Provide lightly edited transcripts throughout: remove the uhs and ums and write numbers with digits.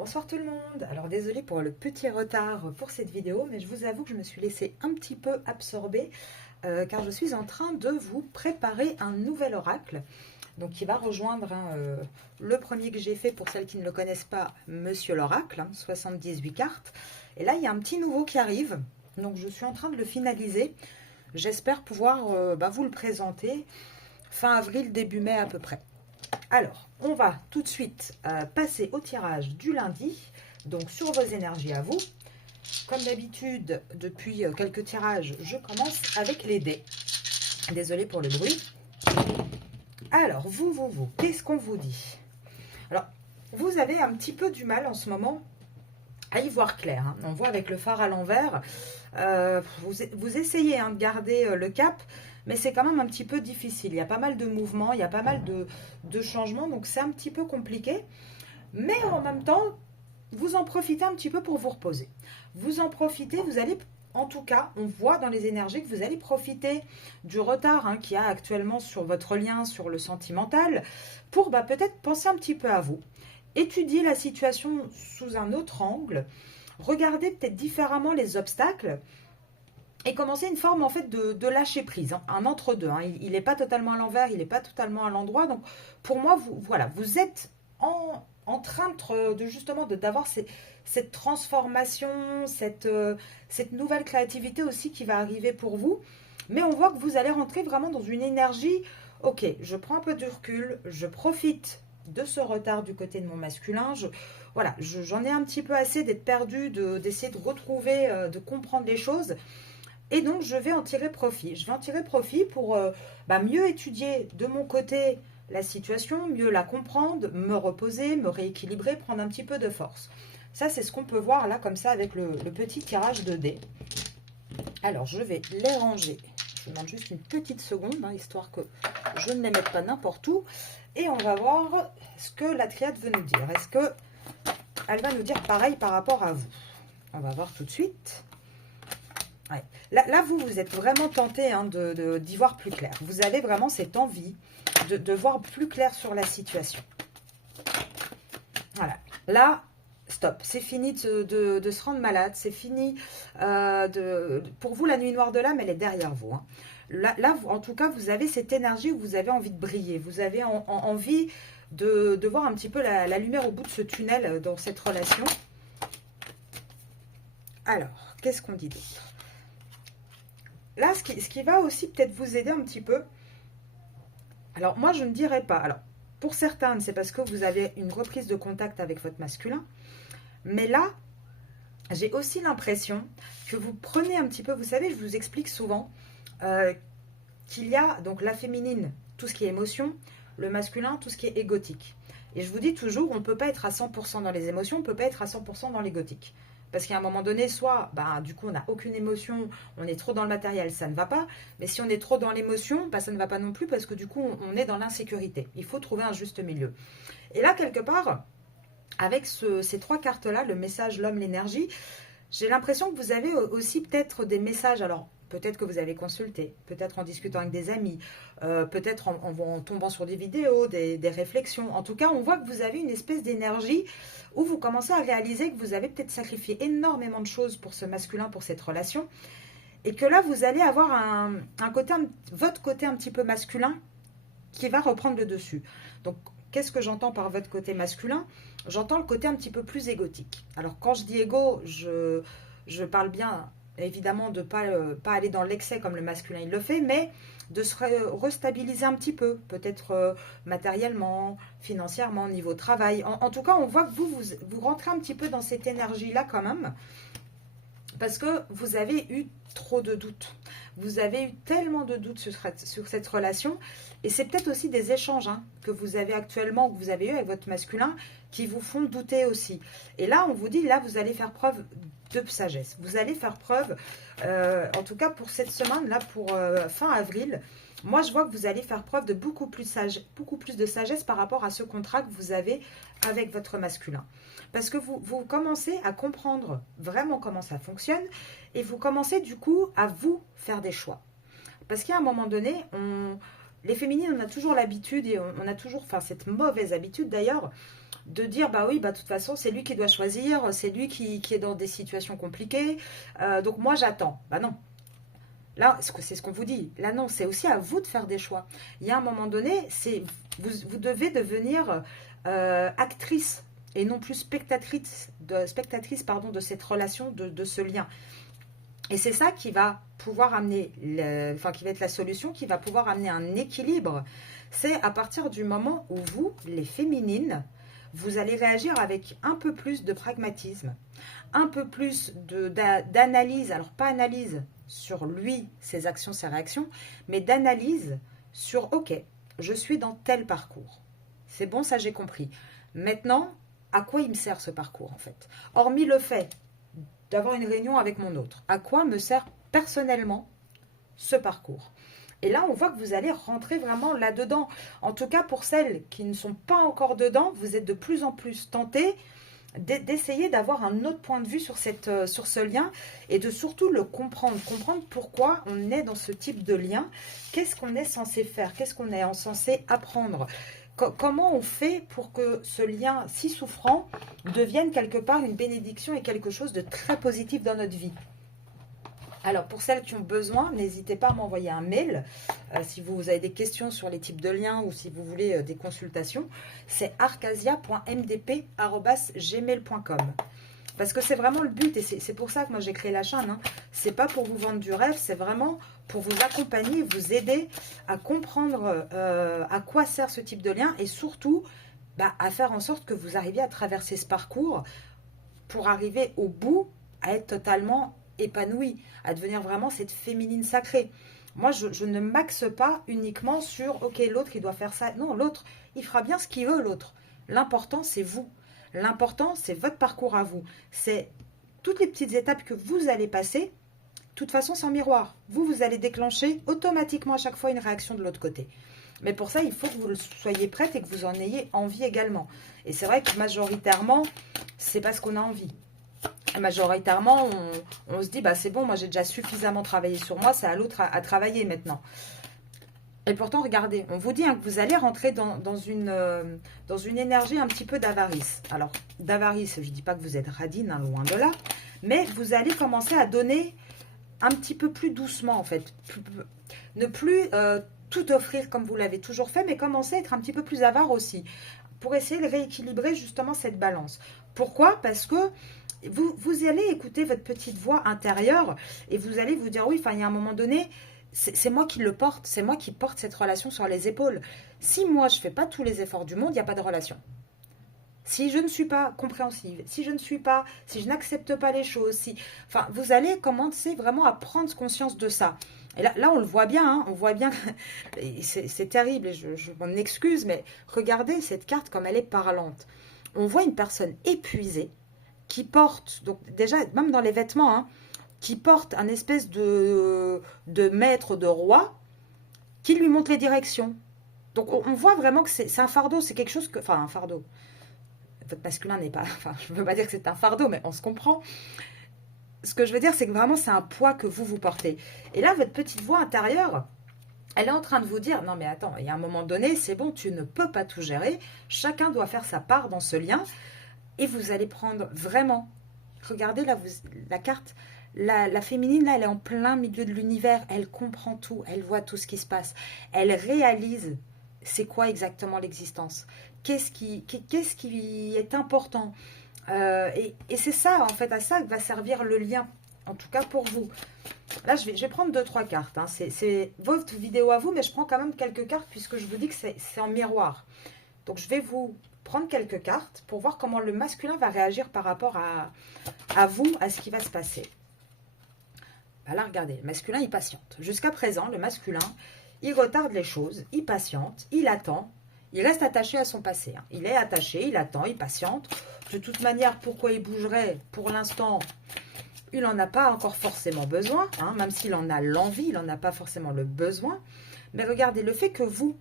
Bonsoir tout le monde. Alors désolée pour le petit retard pour cette vidéo, mais je vous avoue que je me suis laissée un petit peu absorber car je suis en train de vous préparer un nouvel oracle. Donc qui va rejoindre le premier que j'ai fait pour celles qui ne le connaissent pas, Monsieur l'Oracle, 78 cartes. Et là il y a un petit nouveau qui arrive, donc je suis en train de le finaliser. J'espère pouvoir vous le présenter fin avril, début mai à peu près. Alors, on va tout de suite passer au tirage du lundi, donc sur vos énergies à vous. Comme d'habitude, depuis quelques tirages, je commence avec les dés. Désolée pour le bruit. Alors, vous, qu'est-ce qu'on vous dit? Alors, vous avez un petit peu du mal en ce moment à y voir clair. Hein. On voit avec le phare à l'envers. Vous essayez de garder le cap, mais c'est quand même un petit peu difficile. Il y a pas mal de mouvements, il y a pas mal de changements, donc c'est un petit peu compliqué. Mais en même temps, vous en profitez un petit peu pour vous reposer. Vous en profitez, vous allez, en tout cas, on voit dans les énergies que vous allez profiter du retard qu'il y a actuellement sur votre lien, sur le sentimental, pour peut-être penser un petit peu à vous. Étudier la situation sous un autre angle, regarder peut-être différemment les obstacles et commencer une forme en fait de lâcher prise, un entre-deux. Il n'est pas totalement à l'envers, il n'est pas totalement à l'endroit. Donc pour moi, vous êtes en train justement d'avoir cette transformation, cette nouvelle créativité aussi qui va arriver pour vous. Mais on voit que vous allez rentrer vraiment dans une énergie, ok, je prends un peu de recul, je profite de ce retard du côté de mon masculin. J'en ai un petit peu assez d'être perdue, d'essayer de retrouver, de comprendre les choses. Et donc, je vais en tirer profit. Je vais en tirer profit pour mieux étudier de mon côté la situation, mieux la comprendre, me reposer, me rééquilibrer, prendre un petit peu de force. Ça, c'est ce qu'on peut voir là, comme ça, avec le petit tirage de dés. Alors, je vais les ranger. Je demande juste une petite seconde, histoire que je ne les mette pas n'importe où. Et on va voir ce que la triade veut nous dire. Est-ce qu'elle va nous dire pareil par rapport à vous? On va voir tout de suite. Ouais. Là, vous êtes vraiment tenté d'y voir plus clair. Vous avez vraiment cette envie de voir plus clair sur la situation. Voilà. Là, stop. C'est fini de se rendre malade. C'est fini. Pour vous, la nuit noire de l'âme, elle est derrière vous. Là, en tout cas, vous avez cette énergie où vous avez envie de briller. Vous avez envie de voir un petit peu la lumière au bout de ce tunnel dans cette relation. Alors, qu'est-ce qu'on dit d'autre? Là, ce qui va aussi peut-être vous aider un petit peu. Alors, moi, je ne dirais pas. Alors, pour certains, c'est parce que vous avez une reprise de contact avec votre masculin. Mais là, j'ai aussi l'impression que vous prenez un petit peu, vous savez, je vous explique souvent qu'il y a donc la féminine, tout ce qui est émotion, le masculin, tout ce qui est égotique. Et je vous dis toujours, on ne peut pas être à 100% dans les émotions, on ne peut pas être à 100% dans l'égotique. Parce qu'à un moment donné, soit, du coup, on n'a aucune émotion, on est trop dans le matériel, ça ne va pas. Mais si on est trop dans l'émotion, ça ne va pas non plus parce que du coup, on est dans l'insécurité. Il faut trouver un juste milieu. Et là, quelque part, avec ces trois cartes-là, le message, l'homme, l'énergie, j'ai l'impression que vous avez aussi peut-être des messages, alors peut-être que vous avez consulté, peut-être en discutant avec des amis, peut-être en tombant sur des vidéos, des réflexions. En tout cas, on voit que vous avez une espèce d'énergie où vous commencez à réaliser que vous avez peut-être sacrifié énormément de choses pour ce masculin, pour cette relation, et que là, vous allez avoir votre côté un petit peu masculin qui va reprendre le dessus. Donc, qu'est-ce que j'entends par votre côté masculin? J'entends le côté un petit peu plus égotique. Alors, quand je dis égo, je parle bien, évidemment, de ne pas aller dans l'excès comme le masculin il le fait, mais de se restabiliser un petit peu, peut-être matériellement, financièrement, au niveau travail. En tout cas, on voit que vous rentrez un petit peu dans cette énergie-là quand même, parce que vous avez eu trop de doutes. Vous avez eu tellement de doutes sur cette relation. Et c'est peut-être aussi des échanges que vous avez actuellement, que vous avez eu avec votre masculin, qui vous font douter aussi. Et là, on vous dit, là, vous allez faire preuve de sagesse. Vous allez faire preuve, en tout cas pour cette semaine, là, pour fin avril, moi, je vois que vous allez faire preuve de beaucoup plus de sagesse par rapport à ce contrat que vous avez avec votre masculin. Parce que vous commencez à comprendre vraiment comment ça fonctionne et vous commencez du coup à vous faire des choix. Parce qu'à un moment donné, les féminines, on a toujours l'habitude et on a toujours, cette mauvaise habitude d'ailleurs, de dire, bah oui, bah de toute façon, c'est lui qui doit choisir, c'est lui qui est dans des situations compliquées, donc moi j'attends. Bah non. Là, c'est ce qu'on vous dit. Là, non, c'est aussi à vous de faire des choix. Il y a un moment donné, vous devez devenir actrice et non plus spectatrice pardon, de cette relation, de ce lien. Et c'est ça qui va pouvoir amener, qui va être la solution, qui va pouvoir amener un équilibre. C'est à partir du moment où vous, les féminines, vous allez réagir avec un peu plus de pragmatisme, un peu plus d'analyse, alors pas analyse sur lui, ses actions, ses réactions, mais d'analyse sur, ok, je suis dans tel parcours. C'est bon, ça j'ai compris. Maintenant, à quoi il me sert ce parcours en fait? Hormis le fait d'avoir une réunion avec mon autre, à quoi me sert personnellement ce parcours? Et là, on voit que vous allez rentrer vraiment là-dedans. En tout cas, pour celles qui ne sont pas encore dedans, vous êtes de plus en plus tentées d'essayer d'avoir un autre point de vue sur ce lien et de surtout le comprendre. Comprendre pourquoi on est dans ce type de lien. Qu'est-ce qu'on est censé faire? Qu'est-ce qu'on est censé apprendre? Comment on fait pour que ce lien si souffrant devienne quelque part une bénédiction et quelque chose de très positif dans notre vie? Alors, pour celles qui ont besoin, n'hésitez pas à m'envoyer un mail si vous avez des questions sur les types de liens ou si vous voulez des consultations. C'est arcasia.mdp@gmail.com. Parce que c'est vraiment le but et c'est pour ça que moi j'ai créé la chaîne. C'est pas pour vous vendre du rêve, c'est vraiment pour vous accompagner, vous aider à comprendre à quoi sert ce type de lien et surtout à faire en sorte que vous arriviez à traverser ce parcours pour arriver au bout à être totalement épanouie, à devenir vraiment cette féminine sacrée. Moi, je ne m'axe pas uniquement sur, ok, l'autre, il doit faire ça. Non, l'autre, il fera bien ce qu'il veut, l'autre. L'important, c'est vous. L'important, c'est votre parcours à vous. C'est toutes les petites étapes que vous allez passer. De toute façon, sans miroir. Vous allez déclencher automatiquement à chaque fois une réaction de l'autre côté. Mais pour ça, il faut que vous soyez prête et que vous en ayez envie également. Et c'est vrai que majoritairement, c'est parce qu'on a envie. Majoritairement, on se dit, c'est bon, moi j'ai déjà suffisamment travaillé sur moi, c'est à l'autre à travailler maintenant. Et pourtant, regardez, on vous dit que vous allez rentrer dans une énergie un petit peu d'avarice. Alors, d'avarice, je ne dis pas que vous êtes radine, loin de là, mais vous allez commencer à donner un petit peu plus doucement, en fait. Ne plus tout offrir comme vous l'avez toujours fait, mais commencer à être un petit peu plus avare aussi, pour essayer de rééquilibrer justement cette balance. Pourquoi? Parce que vous allez écouter votre petite voix intérieure et vous allez vous dire, oui, il y a un moment donné, c'est moi qui le porte, c'est moi qui porte cette relation sur les épaules. Si moi, je ne fais pas tous les efforts du monde, il n'y a pas de relation. Si je ne suis pas compréhensive, si je n'accepte pas les choses, vous allez commencer vraiment à prendre conscience de ça. Et là on le voit bien, on voit bien, c'est terrible, et je m'en excuse, mais regardez cette carte comme elle est parlante. On voit une personne épuisée, qui porte, donc déjà, même dans les vêtements, qui porte un espèce de maître, de roi, qui lui montre les directions. Donc on voit vraiment que c'est un fardeau, c'est quelque chose que... Enfin, un fardeau. Votre masculin n'est pas... Enfin, je ne veux pas dire que c'est un fardeau, mais on se comprend. Ce que je veux dire, c'est que vraiment, c'est un poids que vous portez. Et là, votre petite voix intérieure, elle est en train de vous dire, non mais attends, il y a un moment donné, c'est bon, tu ne peux pas tout gérer. Chacun doit faire sa part dans ce lien. Et vous allez prendre vraiment, regardez là, la carte, la féminine, là, elle est en plein milieu de l'univers. Elle comprend tout, elle voit tout ce qui se passe. Elle réalise c'est quoi exactement l'existence. Qu'est-ce qui est important. Et c'est ça, en fait, à ça que va servir le lien, en tout cas pour vous. Là, je vais prendre 2-3 cartes. C'est votre vidéo à vous, mais je prends quand même quelques cartes puisque je vous dis que c'est en miroir. Donc, je vais vous prendre quelques cartes pour voir comment le masculin va réagir par rapport à vous, à ce qui va se passer. Là, regardez, le masculin, il patiente. Jusqu'à présent, le masculin, il retarde les choses, il patiente, il attend, il reste attaché à son passé. Il est attaché, il attend, il patiente. De toute manière, pourquoi il bougerait? Pour l'instant, il n'en a pas encore forcément besoin, même s'il en a l'envie, il n'en a pas forcément le besoin. Mais regardez, le fait que vous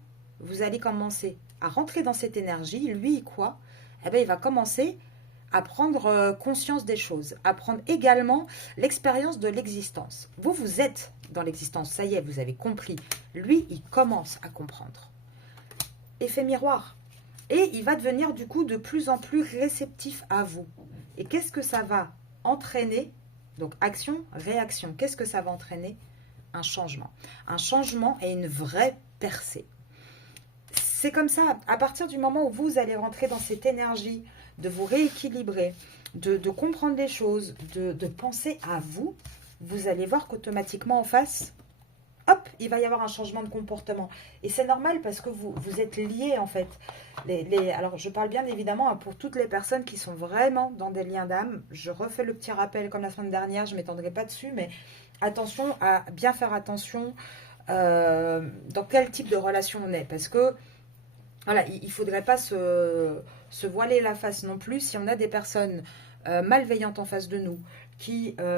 allez commencer à rentrer dans cette énergie, lui, quoi? Eh bien, il va commencer à prendre conscience des choses, à prendre également l'expérience de l'existence. Vous êtes dans l'existence, ça y est, vous avez compris. Lui, il commence à comprendre. Effet miroir. Et il va devenir du coup de plus en plus réceptif à vous. Et qu'est-ce que ça va entraîner? Donc action, réaction. Qu'est-ce que ça va entraîner? Un changement. Un changement et une vraie percée. C'est comme ça, à partir du moment où vous allez rentrer dans cette énergie, de vous rééquilibrer, de comprendre les choses, de penser à vous, vous allez voir qu'automatiquement en face, hop, il va y avoir un changement de comportement. Et c'est normal parce que vous êtes liés en fait. Alors je parle bien évidemment pour toutes les personnes qui sont vraiment dans des liens d'âme. Je refais le petit rappel comme la semaine dernière, je ne m'étendrai pas dessus, mais attention à bien faire attention dans quel type de relation on est. Parce que voilà, il ne faudrait pas se voiler la face non plus si on a des personnes malveillantes en face de nous,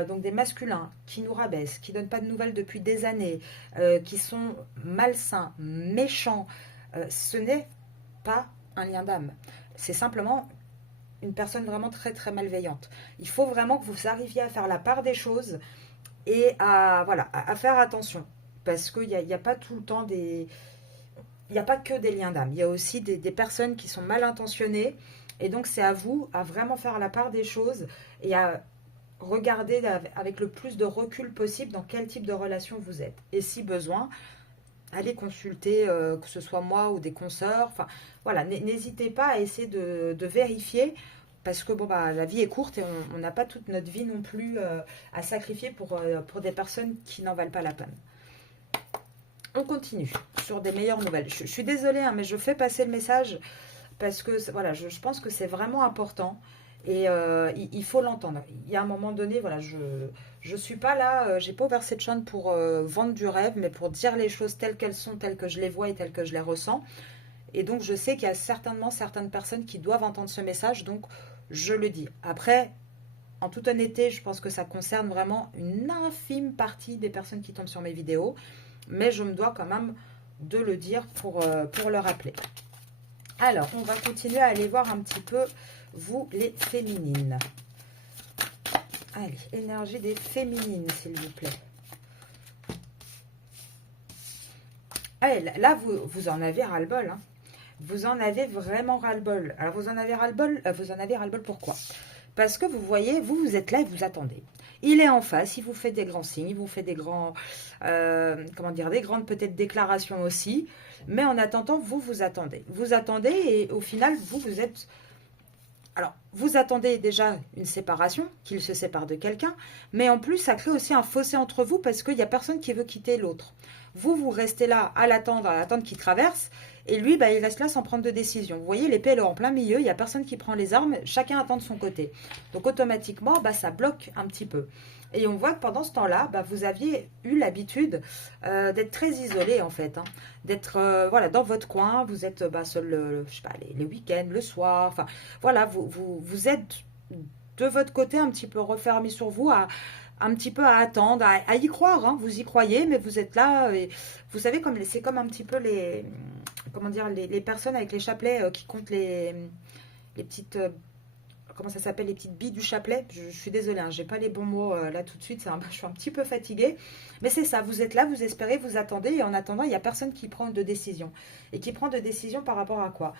donc des masculins, qui nous rabaissent, qui ne donnent pas de nouvelles depuis des années, qui sont malsains, méchants. Ce n'est pas un lien d'âme. C'est simplement une personne vraiment très très malveillante. Il faut vraiment que vous arriviez à faire la part des choses et à faire attention. Parce qu'il n'y a pas tout le temps des... Il n'y a pas que des liens d'âme. Il y a aussi des personnes qui sont mal intentionnées. Et donc, c'est à vous à vraiment faire la part des choses et à regarder avec le plus de recul possible dans quel type de relation vous êtes. Et si besoin, allez consulter, que ce soit moi ou des consoeurs. Enfin, voilà, n'hésitez pas à essayer de vérifier. Parce que bon, la vie est courte et on n'a pas toute notre vie non plus à sacrifier pour des personnes qui n'en valent pas la peine. On continue sur des meilleures nouvelles. Je suis désolée, hein, mais je fais passer le message parce que voilà, je pense que c'est vraiment important et il faut l'entendre. Il y a un moment donné, voilà, je suis pas là, j'ai pas ouvert cette chaîne pour vendre du rêve, mais pour dire les choses telles qu'elles sont, telles que je les vois et telles que je les ressens. Et donc, je sais qu'il y a certainement certaines personnes qui doivent entendre ce message, donc je le dis. Après, en toute honnêteté, je pense que ça concerne vraiment une infime partie des personnes qui tombent sur mes vidéos. Mais je me dois quand même de le dire pour le rappeler. Alors, on va continuer à aller voir un petit peu, vous, les féminines. Allez, énergie des féminines, s'il vous plaît. Allez, là, vous en avez ras-le-bol. Hein. Vous en avez vraiment ras-le-bol. Alors, vous en avez ras-le-bol pourquoi? Parce que vous voyez, vous êtes là et vous attendez. Il est en face, il vous fait des grands signes, il vous fait des grands, des grandes peut-être déclarations aussi. Mais en attendant, vous attendez. Vous attendez et au final, vous êtes... Alors, vous attendez déjà une séparation, qu'il se sépare de quelqu'un. Mais en plus, ça crée aussi un fossé entre vous parce qu'il n'y a personne qui veut quitter l'autre. Vous restez là à l'attendre qu'il traverse. Et lui, il reste là sans prendre de décision. Vous voyez, l'épée, elle est en plein milieu. Il n'y a personne qui prend les armes. Chacun attend de son côté. Donc, automatiquement, ça bloque un petit peu. Et on voit que pendant ce temps-là, vous aviez eu l'habitude d'être très isolé, en fait. Hein. D'être dans votre coin. Vous êtes seul, je sais pas, les week-ends, le soir. Enfin, voilà, vous êtes de votre côté un petit peu refermé sur vous un petit peu à attendre, à y croire. Hein. Vous y croyez, mais vous êtes là. Et vous savez, c'est comme un petit peu les personnes avec les chapelets qui comptent les petites... comment ça s'appelle, les petites billes du chapelet. Je suis désolée, hein, j'ai pas les bons mots là tout de suite. Je suis un petit peu fatiguée. Mais c'est ça, vous êtes là, vous espérez, vous attendez. Et en attendant, il n'y a personne qui prend de décision. Et qui prend de décision par rapport à quoi?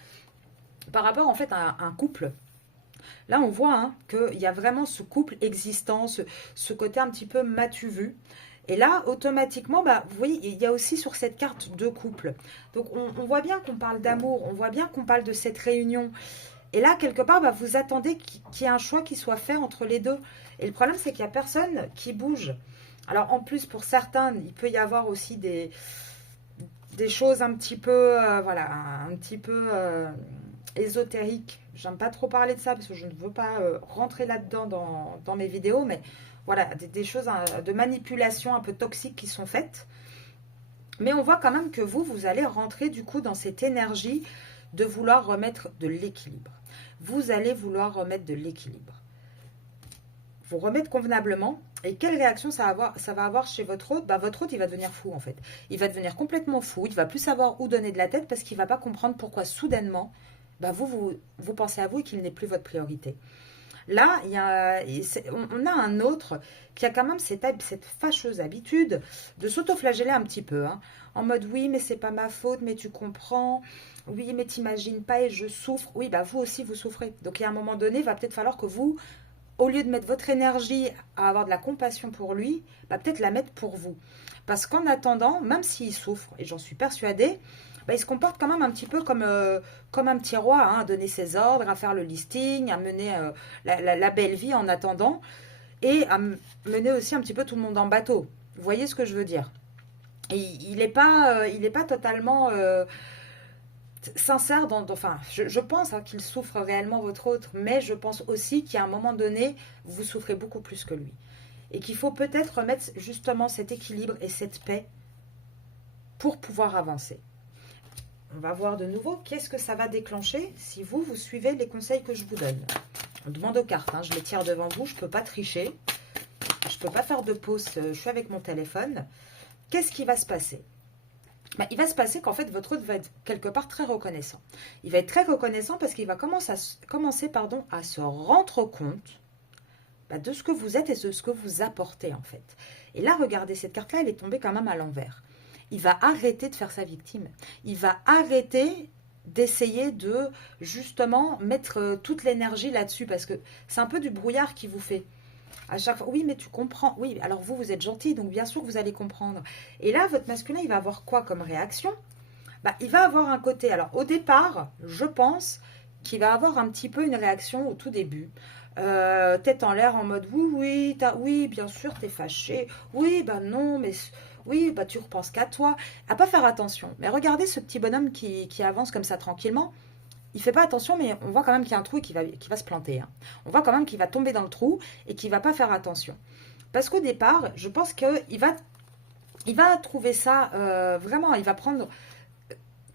Par rapport en fait à un couple. Là, on voit qu'il y a vraiment ce couple existant, ce côté un petit peu m'as-tu vu. Et là, automatiquement, vous voyez, il y a aussi sur cette carte deux couples. Donc, on voit bien qu'on parle d'amour, on voit bien qu'on parle de cette réunion. Et là, quelque part, vous attendez qu'il y ait un choix qui soit fait entre les deux. Et le problème, c'est qu'il n'y a personne qui bouge. Alors, en plus, pour certains, il peut y avoir aussi des choses un petit peu, un petit peu ésotériques. J'aime pas trop parler de ça parce que je ne veux pas rentrer là-dedans dans mes vidéos, mais voilà, des choses de manipulation un peu toxiques qui sont faites. Mais on voit quand même que vous allez rentrer du coup dans cette énergie de vouloir remettre de l'équilibre. Vous allez vouloir remettre de l'équilibre. Vous remettre convenablement. Et quelle réaction ça va avoir chez votre hôte? Votre hôte, il va devenir fou en fait. Il va devenir complètement fou. Il va plus savoir où donner de la tête parce qu'il ne va pas comprendre pourquoi soudainement, vous pensez à vous et qu'il n'est plus votre priorité. Là, on a un autre qui a quand même cette fâcheuse habitude de s'auto-flageller un petit peu, hein, en mode oui, mais c'est pas ma faute, mais tu comprends, oui, mais t'imagines pas et je souffre. Oui, bah vous aussi, vous souffrez. Donc, il y a un moment donné, il va peut-être falloir que vous, au lieu de mettre votre énergie à avoir de la compassion pour lui, bah peut-être la mettre pour vous. Parce qu'en attendant, même s'il souffre, et j'en suis persuadée, bah, il se comporte quand même un petit peu comme un petit roi, hein, à donner ses ordres, à faire le listing, à mener la belle vie en attendant, et à mener aussi un petit peu tout le monde en bateau. Vous voyez ce que je veux dire? Et il n'est pas totalement sincère enfin, je pense hein, qu'il souffre réellement votre autre, mais je pense aussi qu'à un moment donné, vous souffrez beaucoup plus que lui. Et qu'il faut peut-être remettre justement cet équilibre et cette paix pour pouvoir avancer. On va voir de nouveau qu'est-ce que ça va déclencher si vous suivez les conseils que je vous donne. On demande aux cartes, hein, je les tire devant vous, je ne peux pas tricher, je ne peux pas faire de pause, je suis avec mon téléphone. Qu'est-ce qui va se passer? Il va se passer qu'en fait, votre autre va être quelque part très reconnaissant. Il va être très reconnaissant parce qu'il va commencer à se rendre compte de ce que vous êtes et de ce que vous apportez en fait. Et là, regardez, cette carte-là, elle est tombée quand même à l'envers. Il va arrêter de faire sa victime. Il va arrêter d'essayer de justement mettre toute l'énergie là-dessus parce que c'est un peu du brouillard qui vous fait. À chaque fois, oui, mais tu comprends. Oui, alors vous êtes gentil, donc bien sûr, vous allez comprendre. Et là, votre masculin, il va avoir quoi comme réaction? Il va avoir un côté, alors au départ, je pense qu'il va avoir un petit peu une réaction au tout début. Tête en l'air en mode oui, bien sûr, t'es fâché. Oui, non, mais oui, tu repenses qu'à toi. À pas faire attention. Mais regardez ce petit bonhomme qui avance comme ça tranquillement. Il fait pas attention, mais on voit quand même qu'il y a un trou et qu'il va se planter. Hein. On voit quand même qu'il va tomber dans le trou et qu'il va pas faire attention. Parce qu'au départ, je pense qu'il va trouver ça vraiment, il va prendre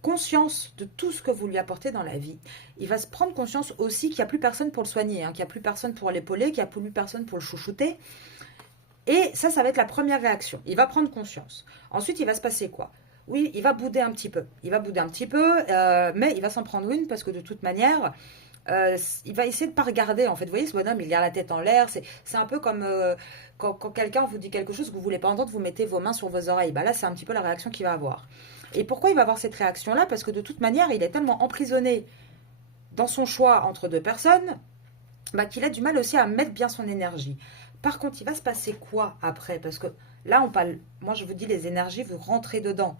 conscience de tout ce que vous lui apportez dans la vie. Il va se prendre conscience aussi qu'il n'y a plus personne pour le soigner, hein, qu'il n'y a plus personne pour l'épauler, qu'il n'y a plus personne pour le chouchouter. Et ça va être la première réaction. Il va prendre conscience. Ensuite, il va se passer quoi? Oui, il va bouder un petit peu. Mais il va s'en prendre une parce que de toute manière, il va essayer de ne pas regarder. En fait, vous voyez, ce bonhomme, il garde la tête en l'air. C'est un peu comme quand quelqu'un vous dit quelque chose que vous ne voulez pas entendre, vous mettez vos mains sur vos oreilles. Là, c'est un petit peu la réaction qu'il va avoir. Et pourquoi il va avoir cette réaction-là? Parce que de toute manière, il est tellement emprisonné dans son choix entre deux personnes qu'il a du mal aussi à mettre bien son énergie. Par contre, il va se passer quoi après? Parce que là, on parle, moi je vous dis, les énergies, vous rentrez dedans.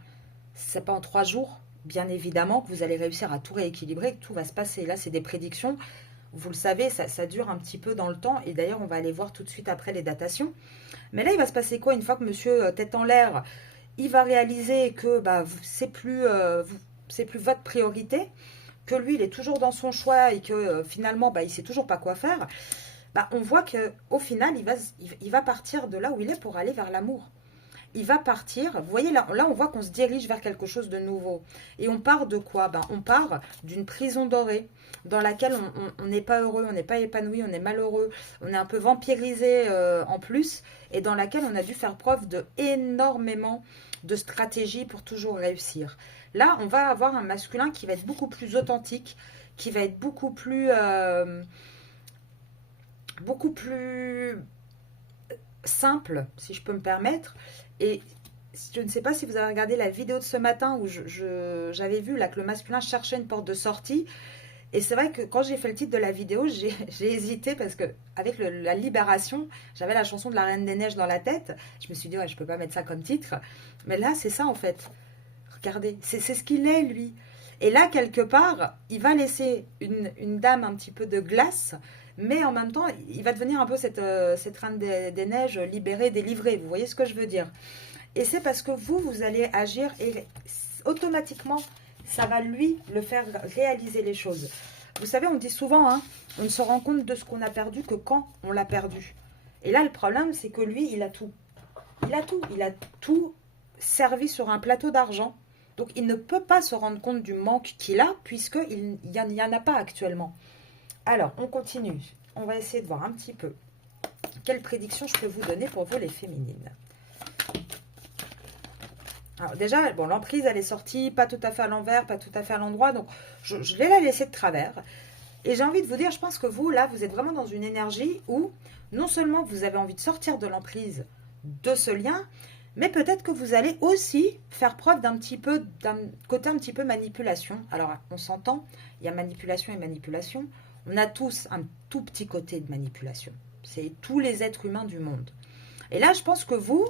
C'est pas en 3 jours, bien évidemment, que vous allez réussir à tout rééquilibrer, que tout va se passer. Là, c'est des prédictions. Vous le savez, ça dure un petit peu dans le temps. Et d'ailleurs, on va aller voir tout de suite après les datations. Mais là, il va se passer quoi une fois que monsieur tête en l'air, il va réaliser que c'est plus votre priorité, que lui, il est toujours dans son choix et que finalement, il ne sait toujours pas quoi faire. On voit qu'au final, il va partir de là où il est pour aller vers l'amour. Il va partir, vous voyez, là on voit qu'on se dirige vers quelque chose de nouveau. Et on part de quoi? On part d'une prison dorée dans laquelle on n'est pas heureux, on n'est pas épanoui, on est malheureux, on est un peu vampirisé en plus, et dans laquelle on a dû faire preuve de énormément de stratégies pour toujours réussir. Là, on va avoir un masculin qui va être beaucoup plus authentique, qui va être beaucoup plus simple, si je peux me permettre. Et je ne sais pas si vous avez regardé la vidéo de ce matin où j'avais vu là que le masculin cherchait une porte de sortie. Et c'est vrai que quand j'ai fait le titre de la vidéo, j'ai hésité parce que avec la libération, j'avais la chanson de la Reine des Neiges dans la tête. Je me suis dit, ouais, je peux pas mettre ça comme titre. Mais là, c'est ça en fait. Regardez, c'est ce qu'il est lui. Et là, quelque part, il va laisser une dame un petit peu de glace, mais en même temps, il va devenir un peu cette Reine des Neiges libérée, délivrée. Vous voyez ce que je veux dire? Et c'est parce que vous allez agir et automatiquement, ça va lui le faire réaliser les choses. Vous savez, on dit souvent, hein, on ne se rend compte de ce qu'on a perdu que quand on l'a perdu. Et là, le problème, c'est que lui, il a tout. Il a tout servi sur un plateau d'argent. Donc, il ne peut pas se rendre compte du manque qu'il a, puisqu'il n'y en a pas actuellement. Alors, on continue. On va essayer de voir un petit peu quelle prédiction je peux vous donner pour vous, les féminines. Alors déjà, bon, l'emprise, elle est sortie, pas tout à fait à l'envers, pas tout à fait à l'endroit, donc je l'ai la laissée de travers. Et j'ai envie de vous dire, je pense que vous, là, vous êtes vraiment dans une énergie où non seulement vous avez envie de sortir de l'emprise de ce lien, mais peut-être que vous allez aussi faire preuve d'un côté un petit peu manipulation. Alors, on s'entend, il y a manipulation et manipulation. On a tous un tout petit côté de manipulation. C'est tous les êtres humains du monde. Et là, je pense que vous,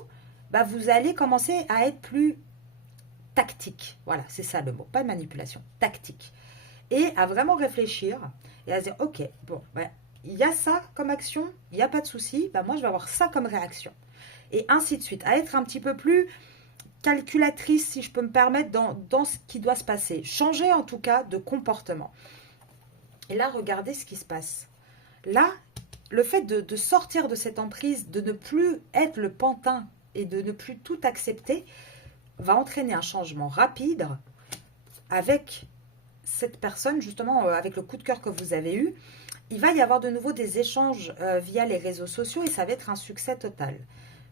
vous allez commencer à être plus tactique. Voilà, c'est ça le mot. Pas de manipulation, tactique. Et à vraiment réfléchir et à se dire, ok, bon, il y a ça comme action, il n'y a pas de souci, moi je vais avoir ça comme réaction. Et ainsi de suite, à être un petit peu plus calculatrice, si je peux me permettre, dans ce qui doit se passer. Changer en tout cas de comportement. Et là, regardez ce qui se passe. Là, le fait de sortir de cette emprise, de ne plus être le pantin et de ne plus tout accepter, va entraîner un changement rapide avec cette personne, justement, avec le coup de cœur que vous avez eu. Il va y avoir de nouveau des échanges via les réseaux sociaux et ça va être un succès total.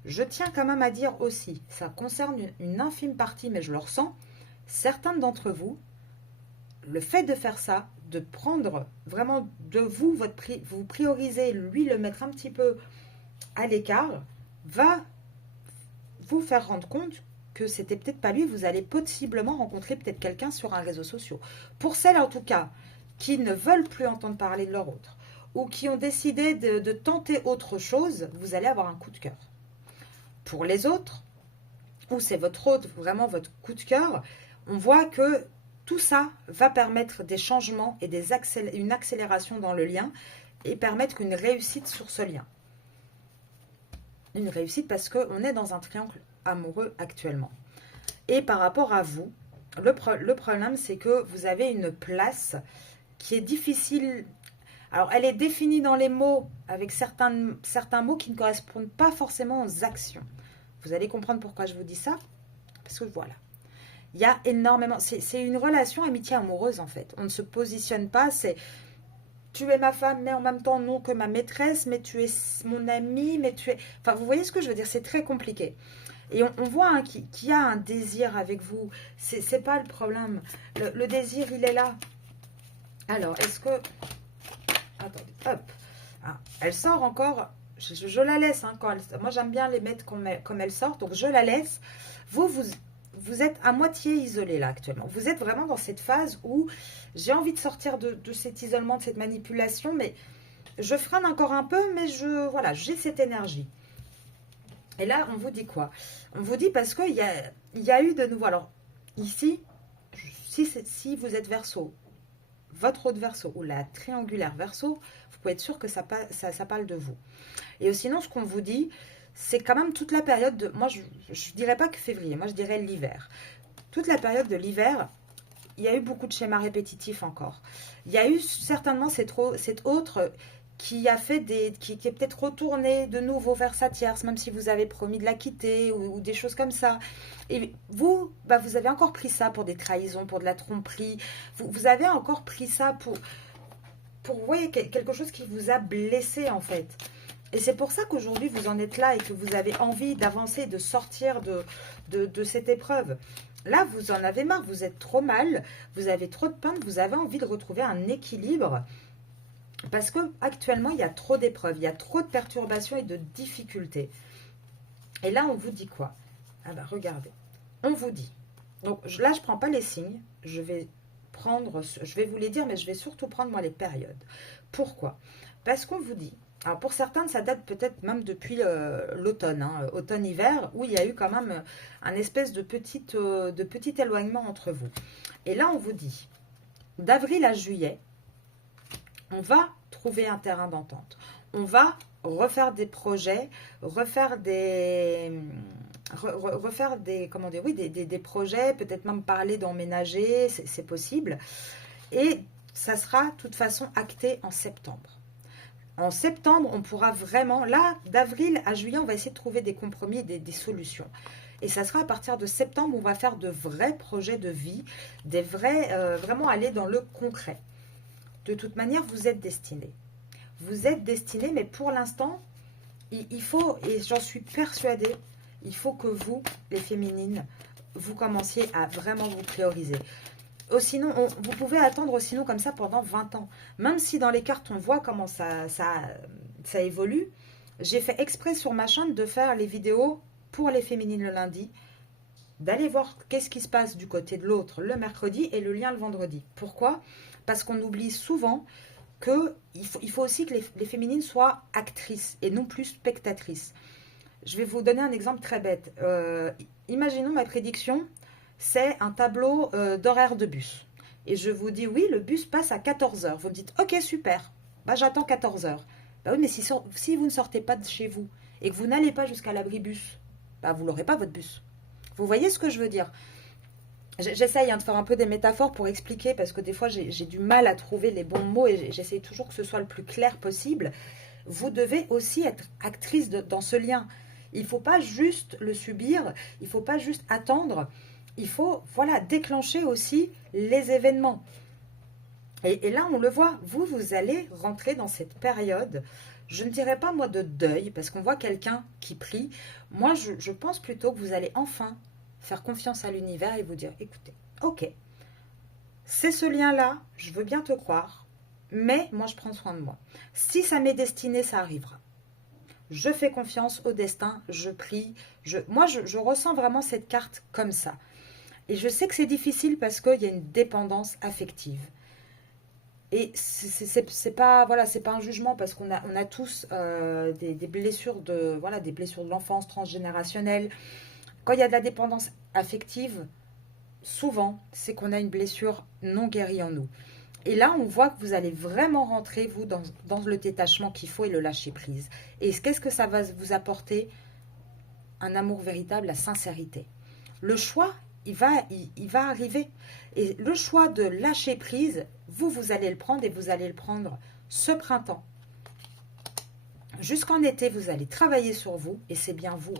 Je tiens quand même à dire aussi, ça concerne une infime partie, mais je le ressens, certains d'entre vous, le fait de faire ça, de prendre vraiment de vous, vous prioriser, lui le mettre un petit peu à l'écart, va vous faire rendre compte que c'était peut-être pas lui, vous allez possiblement rencontrer peut-être quelqu'un sur un réseau social. Pour celles en tout cas qui ne veulent plus entendre parler de leur autre ou qui ont décidé de tenter autre chose, vous allez avoir un coup de cœur. Pour les autres, où c'est vraiment votre coup de cœur, on voit que tout ça va permettre des changements et une accélération dans le lien et permettre une réussite sur ce lien. Une réussite parce qu'on est dans un triangle amoureux actuellement. Et par rapport à vous, le problème c'est que vous avez une place qui est difficile. Alors elle est définie dans les mots avec certains mots qui ne correspondent pas forcément aux actions. Vous allez comprendre pourquoi je vous dis ça. Parce que voilà. Il y a énormément... C'est une relation amitié amoureuse en fait. On ne se positionne pas, c'est... Tu es ma femme, mais en même temps non que ma maîtresse, mais tu es mon ami, mais tu es... Enfin, vous voyez ce que je veux dire, c'est très compliqué. Et on voit qu'il y a un désir avec vous. C'est pas le problème. Le désir, il est là. Alors, est-ce que... Attendez, hop. Ah, elle sort encore... Je la laisse. Hein, moi, j'aime bien les mettre comme elle sort. Donc, je la laisse. Vous êtes à moitié isolé là actuellement. Vous êtes vraiment dans cette phase où j'ai envie de sortir de cet isolement, de cette manipulation, mais je freine encore un peu, mais j'ai cette énergie. Et là, on vous dit quoi? On vous dit parce qu'il y a eu de nouveau. Alors, ici, si vous êtes Verseau, votre autre Verseau ou la triangulaire Verseau, vous pouvez être sûr que ça parle de vous. Et sinon, ce qu'on vous dit, c'est quand même toute la période de... Moi, je ne dirais pas que février, moi je dirais l'hiver. Toute la période de l'hiver, il y a eu beaucoup de schémas répétitifs encore. Il y a eu certainement cette autre qui a fait qui est peut-être retournée de nouveau vers sa tierce, même si vous avez promis de la quitter ou des choses comme ça. Et vous, vous avez encore pris ça pour des trahisons, pour de la tromperie. Vous avez encore pris ça pour vous voyez, quelque chose qui vous a blessé en fait. Et c'est pour ça qu'aujourd'hui, vous en êtes là et que vous avez envie d'avancer, de sortir de cette épreuve. Là, vous en avez marre, vous êtes trop mal, vous avez trop de peine, vous avez envie de retrouver un équilibre. Parce qu'actuellement, il y a trop d'épreuves, il y a trop de perturbations et de difficultés. Et là, on vous dit quoi? Ah ben, regardez. On vous dit. Donc là, je ne prends pas les signes. Je vais vous les dire, mais je vais surtout prendre, moi, les périodes. Pourquoi? Parce qu'on vous dit... Alors pour certains, ça date peut-être même depuis l'automne, hein, automne-hiver, où il y a eu quand même un espèce de petit éloignement entre vous. Et là, on vous dit, d'avril à juillet, on va trouver un terrain d'entente. On va refaire des projets, refaire des comment dire, oui, des projets, peut-être même parler d'emménager, c'est possible. Et ça sera de toute façon acté en septembre. En septembre, on pourra vraiment, là, d'avril à juillet, on va essayer de trouver des compromis, des solutions. Et ça sera à partir de septembre, on va faire de vrais projets de vie, vraiment aller dans le concret. De toute manière, vous êtes destinés. Vous êtes destinés, mais pour l'instant, il faut, et j'en suis persuadée, il faut que vous, les féminines, vous commenciez à vraiment vous prioriser. sinon, vous pouvez attendre sinon comme ça pendant 20 ans. Même si dans les cartes, on voit comment ça évolue, j'ai fait exprès sur ma chaîne de faire les vidéos pour les féminines le lundi, d'aller voir qu'est-ce qui se passe du côté de l'autre le mercredi et le lien le vendredi. Pourquoi? Parce qu'on oublie souvent qu'il faut aussi que les féminines soient actrices et non plus spectatrices. Je vais vous donner un exemple très bête. Imaginons ma prédiction, c'est un tableau d'horaire de bus. Et je vous dis, oui, le bus passe à 14 heures. Vous me dites, ok, super, bah, j'attends 14 heures. Bah oui, mais si vous ne sortez pas de chez vous et que vous n'allez pas jusqu'à l'abribus, bah, vous n'aurez pas votre bus. Vous voyez ce que je veux dire? J'essaye de faire un peu des métaphores pour expliquer, parce que des fois, j'ai du mal à trouver les bons mots et j'essaie toujours que ce soit le plus clair possible. Vous devez aussi être actrice dans ce lien. Il ne faut pas juste le subir, il ne faut pas juste attendre. Il faut, voilà, déclencher aussi les événements. Et là, on le voit, vous allez rentrer dans cette période, je ne dirais pas moi de deuil, parce qu'on voit quelqu'un qui prie. Moi, je pense plutôt que vous allez enfin faire confiance à l'univers et vous dire, écoutez, ok, c'est ce lien-là, je veux bien te croire, mais moi, je prends soin de moi. Si ça m'est destiné, ça arrivera. Je fais confiance au destin, je prie. Moi, je ressens vraiment cette carte comme ça. Et je sais que c'est difficile parce qu'il y a une dépendance affective. Et c'est pas, voilà, c'est pas un jugement, parce qu'on a tous des blessures des blessures de l'enfance transgénérationnelle. Quand il y a de la dépendance affective, souvent, c'est qu'on a une blessure non guérie en nous. Et là, on voit que vous allez vraiment rentrer, vous, dans le détachement qu'il faut et le lâcher-prise. Et qu'est-ce que ça va vous apporter? Un amour véritable, la sincérité. Le choix, il va arriver. Et le choix de lâcher-prise, vous allez le prendre, et vous allez le prendre ce printemps. Jusqu'en été, vous allez travailler sur vous, et c'est bien vous.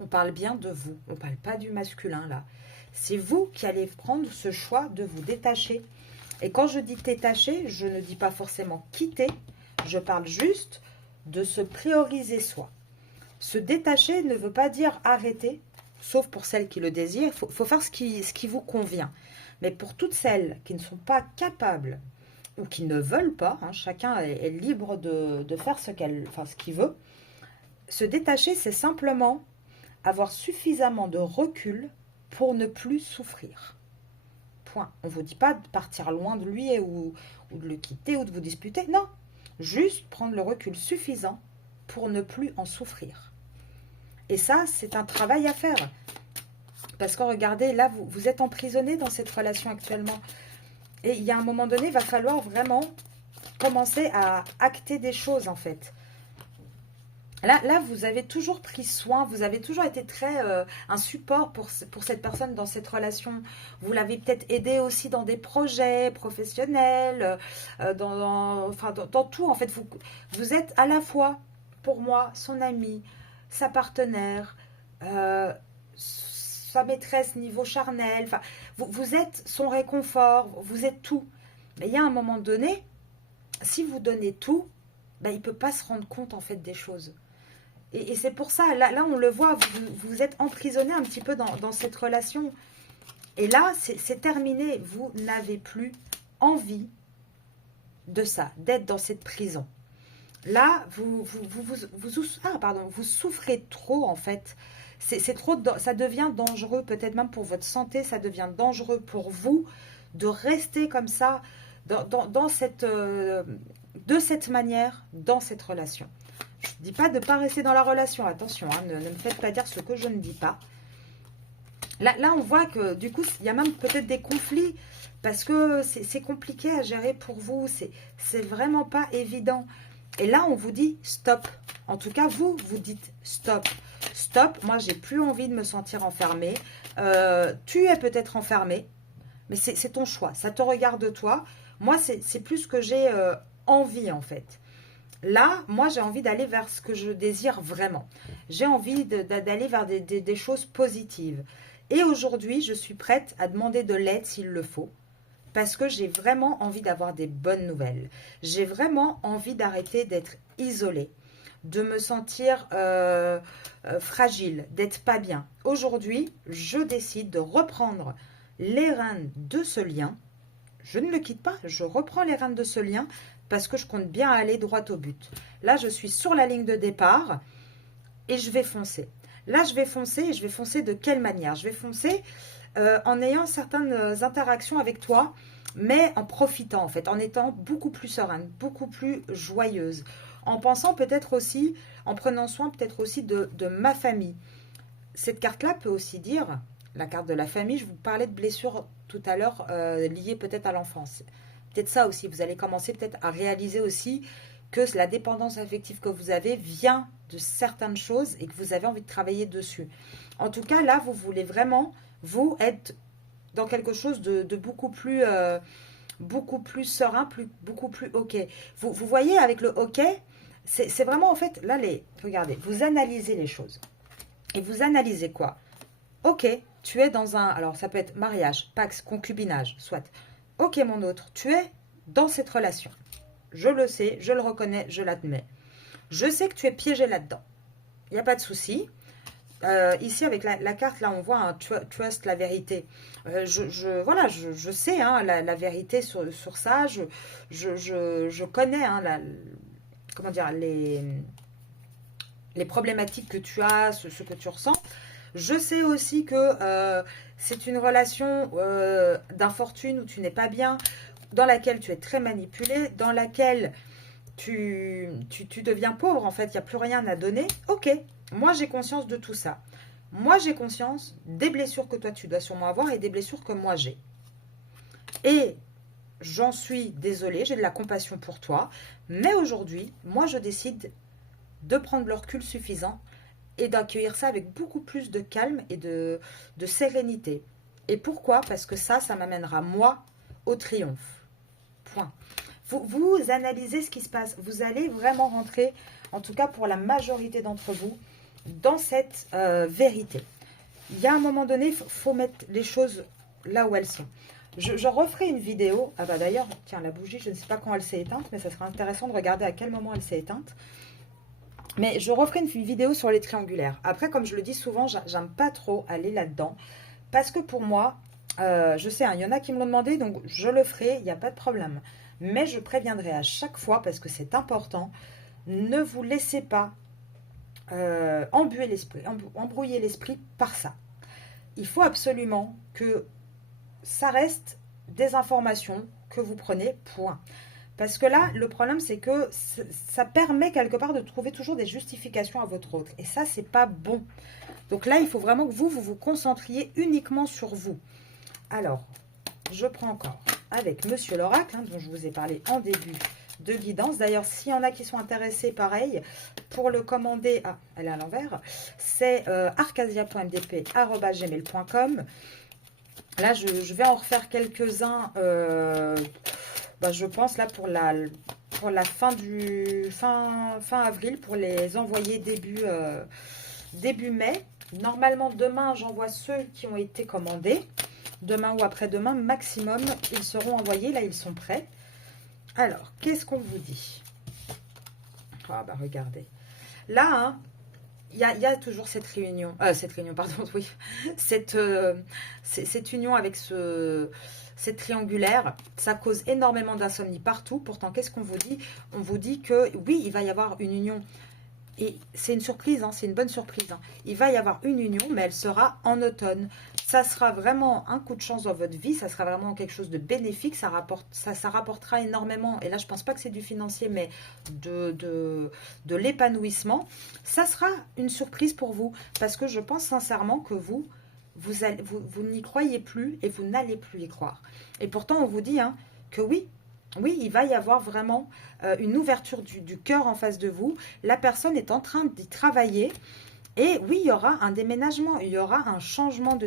On parle bien de vous, on ne parle pas du masculin, là. C'est vous qui allez prendre ce choix de vous détacher. Et quand je dis détacher, je ne dis pas forcément quitter, je parle juste de se prioriser soi. Se détacher ne veut pas dire arrêter, sauf pour celles qui le désirent. Il faut faire ce qui vous convient. Mais pour toutes celles qui ne sont pas capables ou qui ne veulent pas, hein, chacun est libre de faire ce qu'il veut, se détacher, c'est simplement avoir suffisamment de recul pour ne plus souffrir. Point. On ne vous dit pas de partir loin de lui ou de le quitter ou de vous disputer. Non, juste prendre le recul suffisant pour ne plus en souffrir. Et ça, c'est un travail à faire. Parce que regardez, là, vous êtes emprisonné dans cette relation actuellement. Et il y a un moment donné, il va falloir vraiment commencer à acter des choses, en fait. Là, vous avez toujours pris soin, vous avez toujours été très un support pour cette personne dans cette relation. Vous l'avez peut-être aidé aussi dans des projets professionnels, dans tout. En fait, vous êtes à la fois, pour moi, son ami, sa partenaire, sa maîtresse niveau charnel. Enfin, vous êtes son réconfort, vous êtes tout. Mais il y a un moment donné, si vous donnez tout, ben, il ne peut pas se rendre compte en fait des choses. Et c'est pour ça, là on le voit, vous êtes emprisonné un petit peu dans cette relation. Et là, c'est terminé. Vous n'avez plus envie de ça, d'être dans cette prison. Là, vous souffrez trop en fait. C'est trop, ça devient dangereux, peut-être même pour votre santé, ça devient dangereux pour vous de rester comme ça, de cette manière, dans cette relation. Je ne dis pas de ne pas rester dans la relation, attention, hein, ne me faites pas dire ce que je ne dis pas. Là, on voit que du coup, il y a même peut-être des conflits, parce que c'est compliqué à gérer pour vous, c'est vraiment pas évident. Et là, on vous dit stop. En tout cas, vous dites stop. Stop, moi, j'ai plus envie de me sentir enfermée. Tu es peut-être enfermée, mais c'est ton choix, ça te regarde toi. Moi, c'est plus que j'ai envie, en fait. Là, moi, j'ai envie d'aller vers ce que je désire vraiment. J'ai envie d'aller vers des choses positives. Et aujourd'hui, je suis prête à demander de l'aide s'il le faut, parce que j'ai vraiment envie d'avoir des bonnes nouvelles. J'ai vraiment envie d'arrêter d'être isolée, de me sentir fragile, d'être pas bien. Aujourd'hui, je décide de reprendre les rênes de ce lien. Je ne le quitte pas, je reprends les rênes de ce lien parce que je compte bien aller droit au but. Là, je suis sur la ligne de départ et je vais foncer. Là, je vais foncer et je vais foncer de quelle manière? Je vais foncer en ayant certaines interactions avec toi, mais en profitant en fait, en étant beaucoup plus sereine, beaucoup plus joyeuse, en pensant peut-être aussi, en prenant soin peut-être aussi de ma famille. Cette carte-là peut aussi dire, la carte de la famille, je vous parlais de blessures tout à l'heure liées peut-être à l'enfance. Peut-être ça aussi, vous allez commencer peut-être à réaliser aussi que la dépendance affective que vous avez vient de certaines choses et que vous avez envie de travailler dessus. En tout cas, là, vous voulez vraiment, vous, être dans quelque chose de beaucoup plus serein, beaucoup plus OK. Vous voyez, avec le OK, c'est vraiment en fait, là, regardez, vous analysez les choses. Et vous analysez quoi? OK, tu es dans un, alors ça peut être mariage, pax, concubinage, soit. OK, mon autre, tu es dans cette relation. Je le sais, je le reconnais, je l'admets. Je sais que tu es piégé là-dedans. Il n'y a pas de souci. Ici, avec la carte, là, on voit un trust, la vérité. Voilà, je sais hein, la vérité sur ça. Je connais hein, comment dire, les problématiques que tu as, ce que tu ressens. Je sais aussi que c'est une relation d'infortune où tu n'es pas bien, dans laquelle tu es très manipulé, dans laquelle tu deviens pauvre, en fait, il n'y a plus rien à donner. Ok, moi j'ai conscience de tout ça. Moi j'ai conscience des blessures que toi tu dois sûrement avoir et des blessures que moi j'ai. Et j'en suis désolée, j'ai de la compassion pour toi, mais aujourd'hui, moi je décide de prendre le recul suffisant et d'accueillir ça avec beaucoup plus de calme et de sérénité. Et pourquoi? Parce que ça m'amènera, moi, au triomphe. Point. Vous analysez ce qui se passe. Vous allez vraiment rentrer, en tout cas pour la majorité d'entre vous, dans cette vérité. Il y a un moment donné, il faut mettre les choses là où elles sont. Je referai une vidéo. Ah bah d'ailleurs, tiens, la bougie, je ne sais pas quand elle s'est éteinte, mais ça sera intéressant de regarder à quel moment elle s'est éteinte. Mais je referai une vidéo sur les triangulaires. Après, comme je le dis souvent, j'aime pas trop aller là-dedans. Parce que pour moi, je sais, il y en a qui me l'ont demandé, donc je le ferai, il n'y a pas de problème. Mais je préviendrai à chaque fois, parce que c'est important, ne vous laissez pas embrouiller l'esprit par ça. Il faut absolument que ça reste des informations que vous prenez, point. Parce que là, le problème, c'est que ça permet quelque part de trouver toujours des justifications à votre autre. Et ça, c'est pas bon. Donc là, il faut vraiment que vous vous concentriez uniquement sur vous. Alors, je prends encore avec Monsieur l'Oracle, hein, dont je vous ai parlé en début de guidance. D'ailleurs, s'il y en a qui sont intéressés, pareil, pour le commander, ah, elle est à l'envers, c'est arcasia.mdp@gmail.com. Là, je vais en refaire quelques-uns, je pense là pour la fin avril, pour les envoyer début mai. Normalement, demain, j'envoie ceux qui ont été commandés. Demain ou après-demain, maximum, ils seront envoyés. Là, ils sont prêts. Alors, qu'est-ce qu'on vous dit? Ah, bah, regardez. Là, hein, il y a toujours cette réunion, pardon, oui. Cette union avec cette triangulaire. Ça cause énormément d'insomnie partout. Pourtant, qu'est-ce qu'on vous dit? On vous dit que, oui, il va y avoir une union. Et c'est une surprise, hein, c'est une bonne surprise. Hein. Il va y avoir une union, mais elle sera en automne. Ça sera vraiment un coup de chance dans votre vie. Ça sera vraiment quelque chose de bénéfique. Ça rapportera énormément. Et là, je ne pense pas que c'est du financier, mais de l'épanouissement. Ça sera une surprise pour vous. Parce que je pense sincèrement que vous n'y croyez plus et vous n'allez plus y croire. Et pourtant, on vous dit hein, que oui, il va y avoir vraiment une ouverture du cœur en face de vous. La personne est en train d'y travailler. Et oui, il y aura un déménagement, il y aura un changement de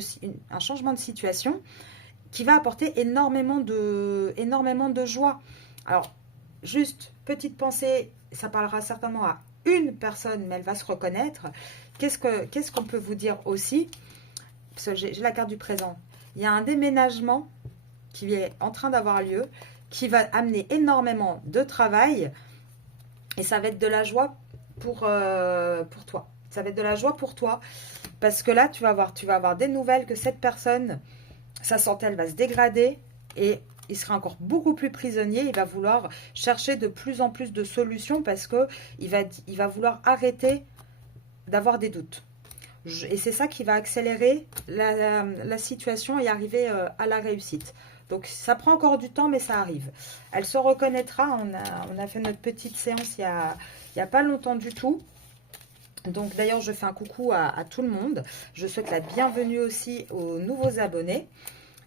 situation qui va apporter énormément de joie. Alors, juste, petite pensée, ça parlera certainement à une personne, mais elle va se reconnaître. Qu'est-ce qu'on peut vous dire aussi? Parce que j'ai la carte du présent. Il y a un déménagement qui est en train d'avoir lieu, qui va amener énormément de travail, et ça va être de la joie pour toi. Ça va être de la joie pour toi, parce que là, tu vas avoir des nouvelles que cette personne sa santé, elle va se dégrader et il sera encore beaucoup plus prisonnier. Il va vouloir chercher de plus en plus de solutions parce qu'il va vouloir arrêter d'avoir des doutes. Et c'est ça qui va accélérer la situation et arriver à la réussite. Donc ça prend encore du temps, mais ça arrive. Elle se reconnaîtra. On a fait notre petite séance il y a pas longtemps du tout. Donc d'ailleurs, je fais un coucou à tout le monde. Je souhaite la bienvenue aussi aux nouveaux abonnés.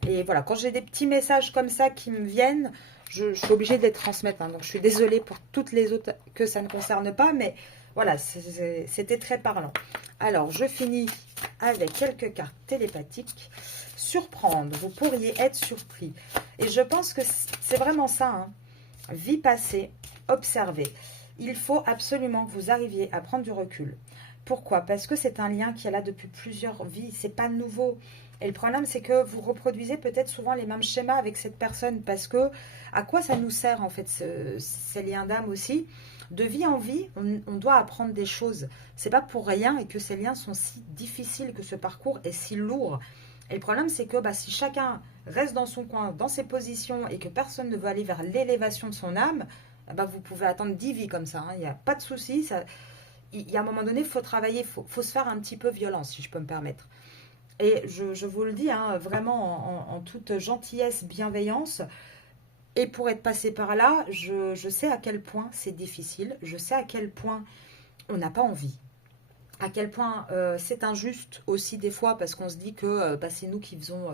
Et voilà, quand j'ai des petits messages comme ça qui me viennent, je suis obligée de les transmettre. Hein. Donc je suis désolée pour toutes les autres que ça ne concerne pas, mais voilà, c'était très parlant. Alors, je finis avec quelques cartes télépathiques. Surprendre, vous pourriez être surpris. Et je pense que c'est vraiment ça. Hein. Vie passée, observer. Il faut absolument que vous arriviez à prendre du recul. Pourquoi? Parce que c'est un lien qui est là depuis plusieurs vies. C'est pas nouveau. Et le problème, c'est que vous reproduisez peut-être souvent les mêmes schémas avec cette personne. Parce que, à quoi ça nous sert, en fait, ces liens d'âme aussi? De vie en vie, on doit apprendre des choses. C'est pas pour rien et que ces liens sont si difficiles, que ce parcours est si lourd. Et le problème, c'est que si chacun reste dans son coin, dans ses positions, et que personne ne veut aller vers l'élévation de son âme, vous pouvez attendre 10 vies comme ça. Hein. Il n'y a pas de souci. Il y a un moment donné, il faut travailler, il faut se faire un petit peu violence, si je peux me permettre. Et je vous le dis, hein, vraiment en toute gentillesse, bienveillance. Et pour être passé par là, je sais à quel point c'est difficile. Je sais à quel point on n'a pas envie. À quel point c'est injuste aussi des fois parce qu'on se dit que c'est nous qui faisons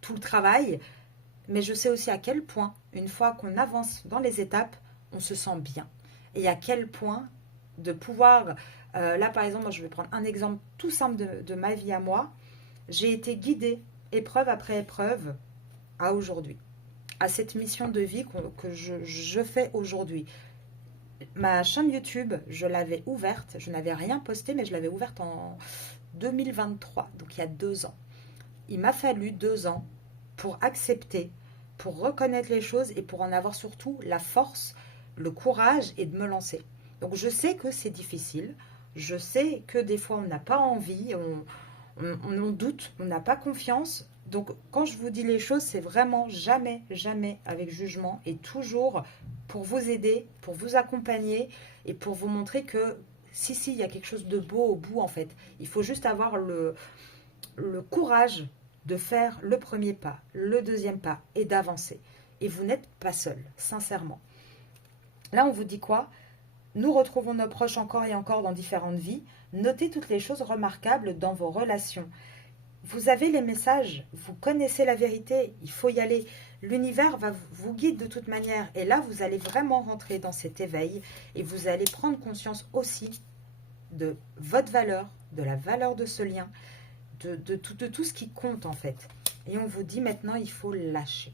tout le travail. Mais je sais aussi à quel point, une fois qu'on avance dans les étapes, on se sent bien. Et à quel point de pouvoir... là, par exemple, moi, je vais prendre un exemple tout simple de ma vie à moi. J'ai été guidée, épreuve après épreuve, à aujourd'hui. À cette mission de vie que je fais aujourd'hui. Ma chaîne YouTube, je l'avais ouverte. Je n'avais rien posté, mais je l'avais ouverte en 2023, donc il y a 2 ans. Il m'a fallu 2 ans pour accepter, pour reconnaître les choses et pour en avoir surtout la force, le courage et de me lancer. Donc je sais que c'est difficile. Je sais que des fois on n'a pas envie, on doute, on n'a pas confiance. Donc quand je vous dis les choses, c'est vraiment jamais, jamais avec jugement et toujours pour vous aider, pour vous accompagner et pour vous montrer que si, il y a quelque chose de beau au bout en fait. Il faut juste avoir le courage de faire le premier pas, le deuxième pas et d'avancer. Et vous n'êtes pas seul, sincèrement. Là, on vous dit quoi? Nous retrouvons nos proches encore et encore dans différentes vies. Notez toutes les choses remarquables dans vos relations. Vous avez les messages, vous connaissez la vérité, il faut y aller. L'univers vous guide de toute manière. Et là, vous allez vraiment rentrer dans cet éveil et vous allez prendre conscience aussi de votre valeur, de la valeur de ce lien, de tout ce qui compte en fait. Et on vous dit maintenant, il faut lâcher.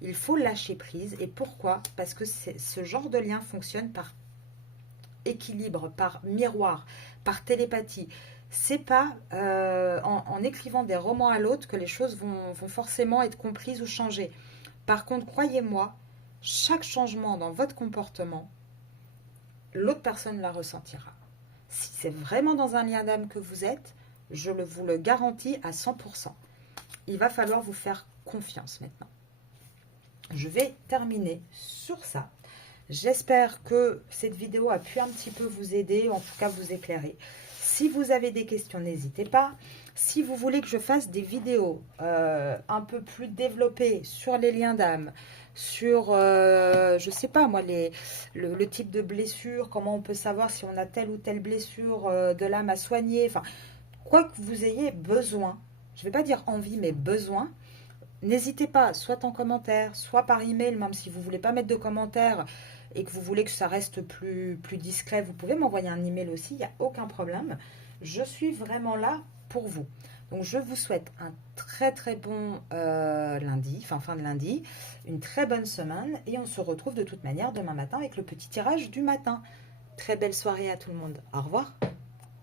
Il faut lâcher prise. Et pourquoi? Parce que ce genre de lien fonctionne par équilibre, par miroir, par télépathie. C'est pas en écrivant des romans à l'autre que les choses vont forcément être comprises ou changées. Par contre, croyez-moi, chaque changement dans votre comportement, l'autre personne la ressentira. Si c'est vraiment dans un lien d'âme que vous êtes, vous le garantis à 100%. Il va falloir vous faire confiance maintenant. Je vais terminer sur ça. J'espère que cette vidéo a pu un petit peu vous aider, en tout cas vous éclairer. Si vous avez des questions, n'hésitez pas. Si vous voulez que je fasse des vidéos un peu plus développées sur les liens d'âme, sur, je sais pas moi, le type de blessure, comment on peut savoir si on a telle ou telle blessure de l'âme à soigner, enfin, quoi que vous ayez besoin, je ne vais pas dire envie, mais besoin, n'hésitez pas, soit en commentaire, soit par email, même si vous ne voulez pas mettre de commentaires et que vous voulez que ça reste plus discret, vous pouvez m'envoyer un email aussi, il n'y a aucun problème. Je suis vraiment là pour vous. Donc, je vous souhaite un très très bon lundi, fin de lundi, une très bonne semaine et on se retrouve de toute manière demain matin avec le petit tirage du matin. Très belle soirée à tout le monde. Au revoir.